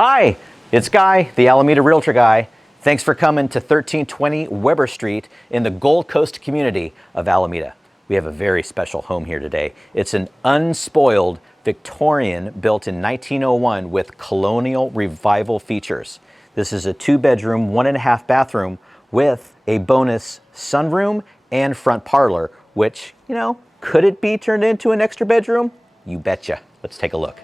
Hi, it's Guy, the Alameda Realtor Guy. Thanks for coming to 1320 Webster Street in the Gold Coast community of Alameda. We have a very special home here today. It's an unspoiled Victorian built in 1901 with Colonial revival features. This is a 2-bedroom, 1.5 bathroom with a bonus sunroom and front parlor, which, could it be turned into an extra bedroom? You betcha. Let's take a look.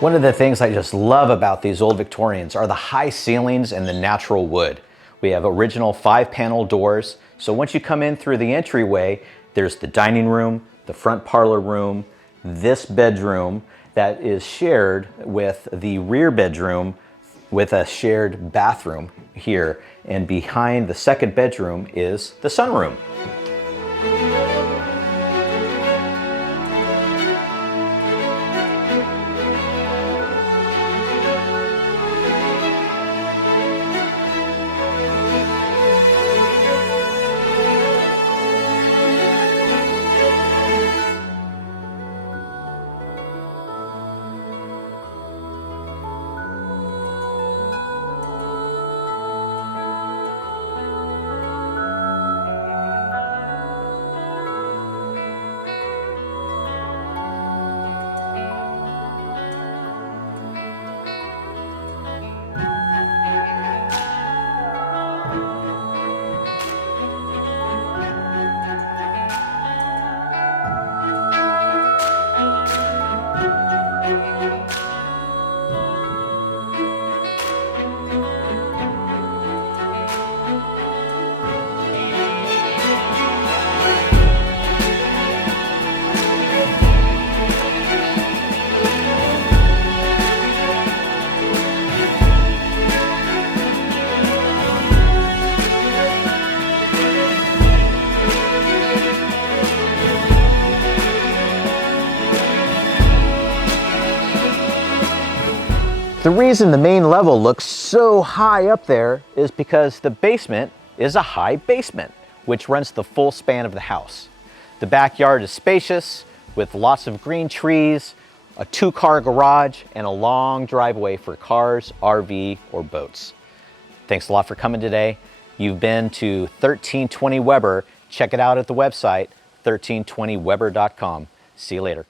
One of the things I just love about these old Victorians are the high ceilings and the natural wood. We have original 5-panel doors, so once you come in through the entryway, there's the dining room, the front parlor room, this bedroom that is shared with the rear bedroom with a shared bathroom here. And behind the second bedroom is the sunroom. The reason the main level looks so high up there is because the basement is a high basement, which runs the full span of the house. The backyard is spacious with lots of green trees, a 2-car garage, and a long driveway for cars, RV, or boats. Thanks a lot for coming today. You've been to 1320 Weber. Check it out at the website, 1320weber.com. See you later.